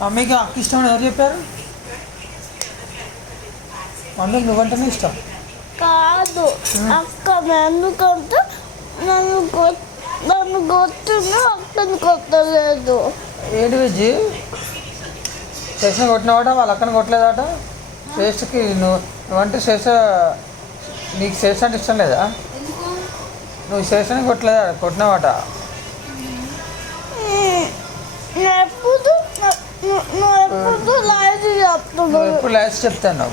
మమ్మీకి అక్క ఇష్టం ఎవరు చెప్పారు? మమ్మీకి నువ్వంటేనే ఇష్టం కాదు అక్క. ఎందుకంటే నన్ను కొట్టిన అక్కని కొట్టలేదు. ఏంటి విజ్జి చేసిన కొట్టినవాట వాళ్ళ అక్కని కొట్టలేదట. శ్రేష్ఠకి నువ్వంటే శ్రేష్ఠ నీకు శ్రేష్ఠ అంటే ఇష్టం లేదా? నువ్వు శ్రేష్ఠని కొట్టినవాట. ఎప్పుడు లైఫ్ చెప్తున్నావు. ఎప్పుడు లైఫ్ చెప్తాను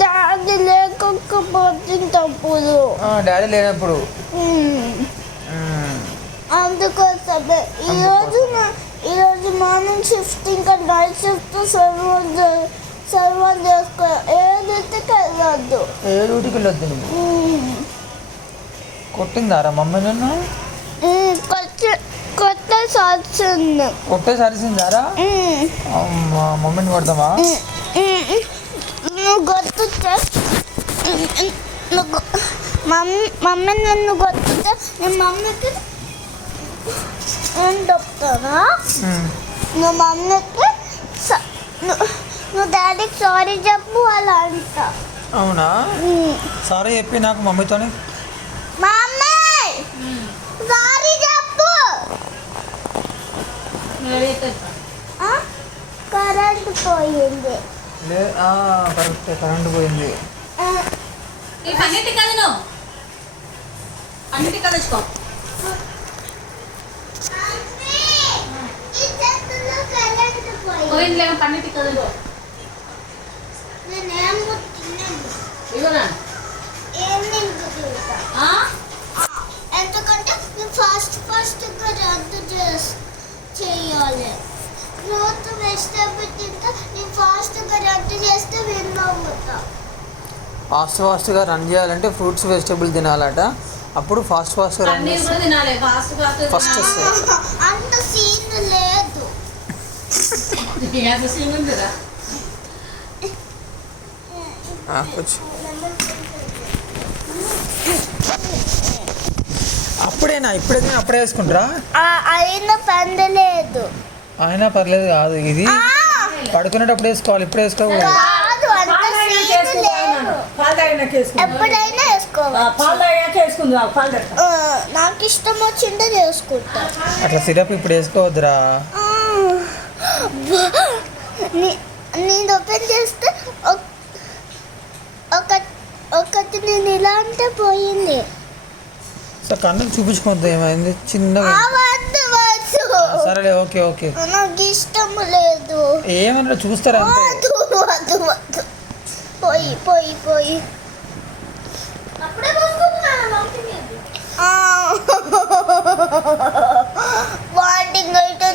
డాడీ లేకపోతున్నప్పుడు. డాడీ లేనప్పుడు. అందుకోసమే ఈరోజు మార్నింగ్ షిఫ్ట్ ఇంకా నైట్ షిఫ్ట్ సర్వం చేసుకో. ఏ డ్యూటీకి వెళ్ళొద్దు. ఏ డ్యూటీకి వెళ్ళొద్దు నువ్వు. కొట్టిందారా మమ్మీ నిన్ను? కొట్టేసరిసిందారా? మమ్మీని కొడతామా? నువ్వు గుర్తుంటే మమ్మీ నన్ను గుర్తుంటే నేను మమ్మీకి ఏం చెప్తానా? నువ్వు మమ్మీకి నువ్వు డాడీకి సారీ చెప్పు అలా అంట. అవునా? సారీ చెప్పి నాకు మమ్మీతోని. మమ్మీ సారీ చెప్పు. కరెంట్ పోయింది. కరెక్ట్ కరెంట్ పోయింది. అన్నిటి కలుసుకో. పోయింది పన్నిటి కదులు. ఎందుకంటే ఫాస్ట్గా రద్దు చేయాలి. రోజు వెజిటేబుల్ తింటా. నేను ఫాస్ట్గా రద్దు చేస్తే విన్ అవుతా. ఫాస్ట్గా రన్ చేయాలంటే ఫ్రూట్స్ వెజిటేబుల్ తినాలట. అప్పుడు ఫాస్ట్గా రన్ తినాలి. ఫస్ట్ అంత సీన్ లేదు. అప్పుడేనా? ఇప్పుడైతే అప్పుడే వేసుకుంటారా? అయినా పర్లేదు. అయినా పర్లేదు కాదు, ఇది పడుకునేటప్పుడు వేసుకోవాలి. ఇప్పుడు వేసుకోవాలి. ఎప్పుడైనా వేసుకోవాలి. నాకు ఇష్టం వచ్చిందే చేసుకుంటా. అట్లా సిరప్ ఇప్పుడు వేసుకోవద్దురా. నేను ఓపెన్ చేస్తే ఒకటి నేను ఇలా అంటే పోయింది. సో కన్నుకు చూపించుకోవద్దు ఏమైంది చిన్నగా. సరే ఓకే ఓకే. నాకు ఇష్టం లేదు. ఏమన్నా చూస్తారా? పోయి పోయి పోయి వాంటింగ్ అయితే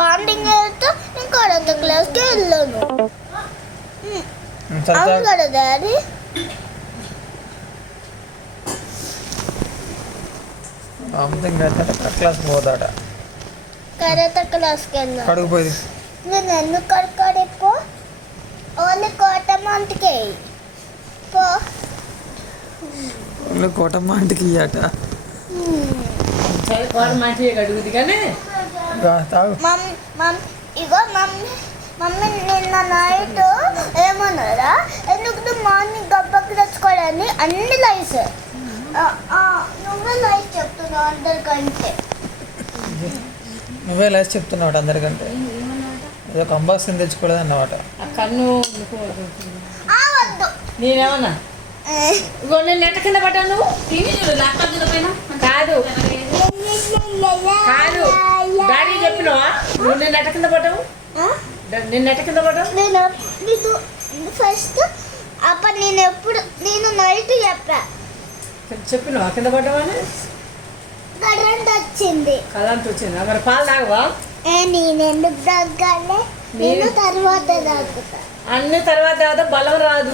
వాంటింగ్ అయితే ఇంకా రెండో క్లాస్కి వెళ్ళాను. అవును కదా డాడీ? క్లాస్ పోతాడ. కరాటే క్లాస్కి వెళ్ళాను. కడుగుపోయి నేను ఎందుకు కడుక్కో ఓన్లీ కోటమ్మంటికి పో. కోటమ్మ ఇంటికి ఇయ్యట. ఇగో మమ్మీ నిన్న నైట్ ఏమన్నారా? ఎందుకు మార్నింగ్ గబ్బకి తెచ్చుకోవాలని అన్ని లైఫ్ నువ్వే లైఫ్ చెప్తున్నావు అందరికంటే. నువ్వే లైఫ్ చెప్తున్నావు అందరికంటే. ఏదో కంబాక్స్ తెచ్చుకోలేదు అన్నమాట. కన్ను వద్దు. నేనేమన్నా నేను నెట్ట కింద పడ్డాను. నువ్వు కాదు కాదు డాడీ చెప్పినావా? నువ్వు నేను నెట్ట కింద పడ్డావు. నేను నెట్ట కింద పడ్డావు. నేను ఫస్ట్ అప్పుడు నేను నైట్ చెప్పినావా కింద పడ్డావని? కరెంట్ వచ్చింది. కరెంట్ వచ్చింది. మరి పాలు తాగవా? నేను ఎందుకు తగ్గాలి? నేను తర్వాత తాగుతా. అన్ని తర్వాత బలం రాదు.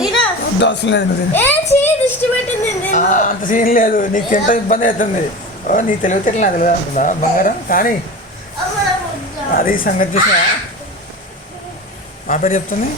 అంత సీన్ లేదు. నీకు ఎంత ఇబ్బంది అవుతుంది. నీ తెలివితేటలు నాకు తెలియదు అంటుందా బంగారం? కానీ అది సంగతి చూసినా మా పేరు చెప్తుంది.